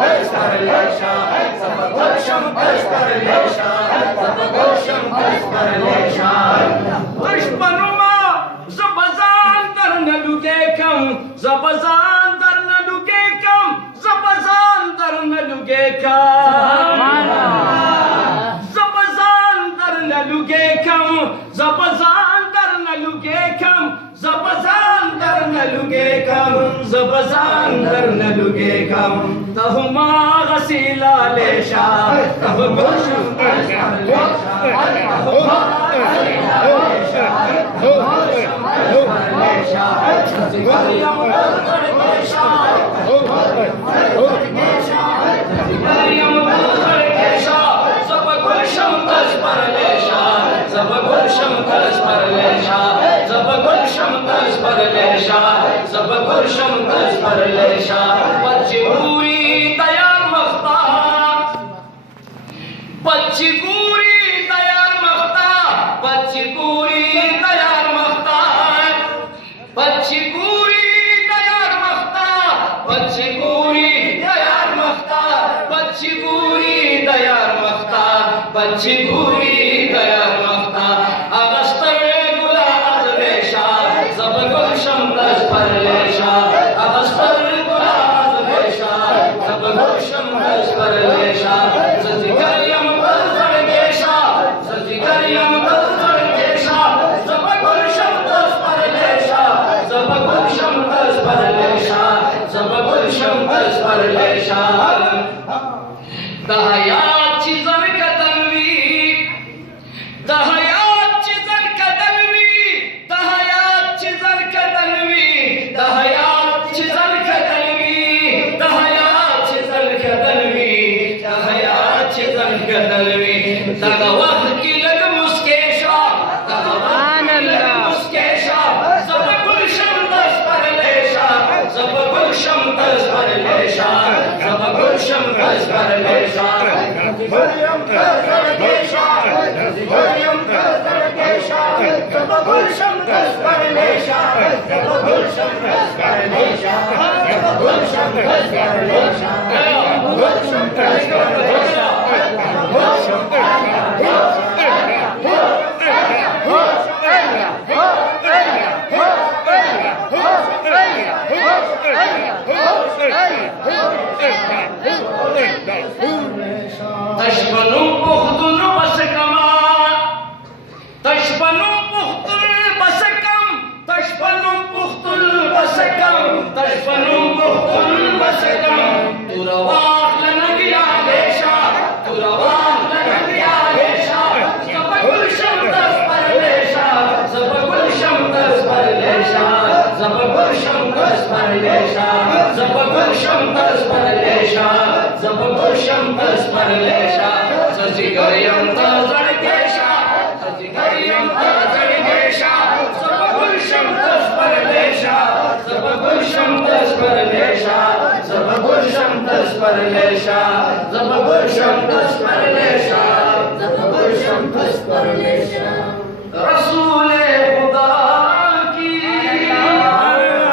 परलेशा सबगुलशम परलेशा सबगुलशम परलेशा दुश्मनुमा ज़बज़ान तर न लुगे कम ज़बज़ान तर न लुगे कम ज़बज़ान तर न लुगे कम ज़बज़ान तर न लुगे कम ज़बज़ान तर न लुगे कम ज़बज़ान तर न लुगे कम ज़बज़ान तर न लुगे कम तहुमा गसीला लेशा सबगुलशम परलेशा तहुमा गसीला लेशा परलेशा ज़िगरियम परलेशा ज़िगरियम परलेशा सबगुलशम परलेशा सबगुलशम परलेशा सबगुलशम परलेशा सबगुलशम परलेशा बच्चीगूरी तैयार मख्ता बच्चीगूरी तैयार मख्ता बच्चीगूरी तैयार मख्ता बच्चीगूरी तैयार मख्ता बच्चीगूरी तैयार मख्ता बच्चीगूरी तैयार मख्ता बच्चीगूरी तैयार मख्ता अगस्तर गुला अज़लेशा सबगुलशम परलेशा अगस्तर गुला अज़लेशा सबगुलशम परलेशा ज़िगरियम परलेशा ज़िगरियम परलेशा सबगुलशम परलेशा सबगुलशम परलेशा सबगुलशम परलेशा दहयाची जन कदलवी दहयाची जन कदलवी दहयाची जन कदलवी दहयाची जन कदलवी दहयाची जन कदलवी दहयाची जन कदलवी दगवह की लग मुस्केशा दगवह की लग मुस्केशा सबगुलशम परलेशा सबगुलशम परलेशा सबगुलशम परलेशा ज़िगरियम परलेशा ज़िगरियम परलेशा सबगुलशम परलेशा सबगुलशम परलेशा सबगुलशम परलेशा सबगुलशम परलेशा तशबनु पुख्तुन बसकमा तशबनु पुख्तुन बसकम तशबनु पुख्तुन बसकम तशबनु पुख्तुन बसकम तुरवाख लनगिया लेशा तुरवाख लनगिया लेशा सबगुलशम परलेशा सबगुलशम परलेशा सबगुलशम परलेशा सबगुलशम परलेशा सबगुलशम परलेशा ज़िगरियम तज़ड़केशा ज़िगरियम तज़ड़केशा सबगुलशम परलेशा सबगुलशम परलेशा सबगुलशम परलेशा सबगुलशम